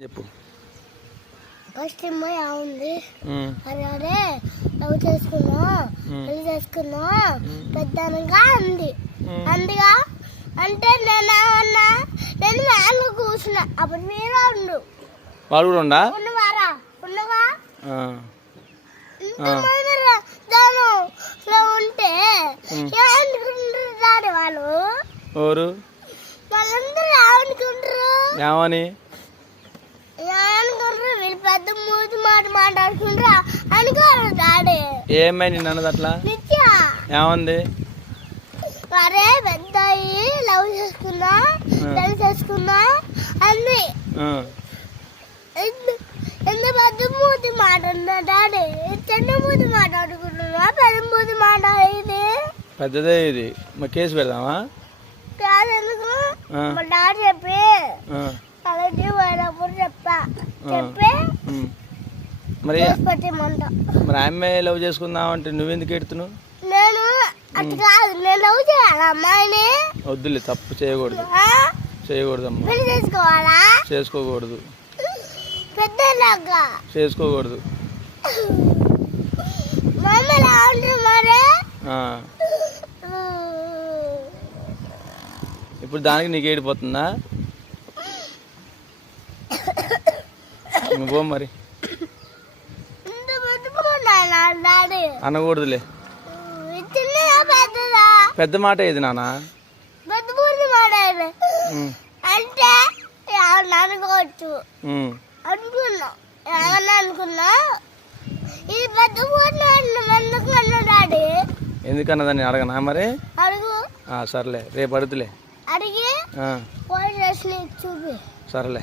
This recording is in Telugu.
చెప్పు. ఫస్ట్ అమ్మాయి ఉంది అరే లవ్ చేసుకున్నా పెళ్లి చేసుకున్నా పెద్దనగా అంది అందుగా అంటే నేనేమన్నా నేను మేలు కూర్చున్నా అప్పుడు మీరు ఉండు వాడు కూడా ఉండా ఉన్నవారా ఉన్నవా దానిలో ఉంటే ఏమనుకుంటారు వాళ్ళు ఎవరు వాళ్ళందరూ ఏమనుకుంటారు ఏమని వీళ్ళు పెద్ద మూతి మాట మాట్లాడుకుంటారా అనుకోరు డాడీ ఏమై నిన్ను అన్నది అట్లా ఏమంది అరే పెద్ద లవ్ చేసుకున్నా పెళ్లి చేసుకున్నా అంది ఎంత పెద్ద మూతి మాట్లాడుతున్నా డాడీ చిన్న మూతి మాట్లాడుకుంటున్నా పెద్ద మూతి మాట్లాడేది పెద్దదే ఇది మరి కేసు పెడదామా కాదు ఎందుకు మా డాడీ చెప్పి అలాంటి పోయినప్పుడు చెప్పి మరి మరి అమ్మాయి లవ్ చేసుకుందాం అంటే నువ్వెందుకు ఎడుతున్నావు నేను అటు కాదు నేను లవ్ చేయాలి అమ్మాయిని వద్దులే తప్పు చేయకూడదు చేయకూడదమ్మా పెళ్లి చేసుకోవాలా చేసుకోకూడదు పెద్దలాగా చేసుకోకూడదు మమ్మీ ఎలా ఉంటుంది మరి ఇప్పుడు దానికి నీకు ఏడిపోతుందా పో మరి అనకూడదులే పెద్ద మాట ఏది నాన్న అంటే అనుకోవచ్చు అనుకున్నా ఏమన్నా అనుకున్నా ఇది పెద్ద డాడీ ఎందుకన్నదాన్ని అడగనా మరి అడుగు సర్లే రేపు అడుగుతులే అడిగి చూపి సరేలే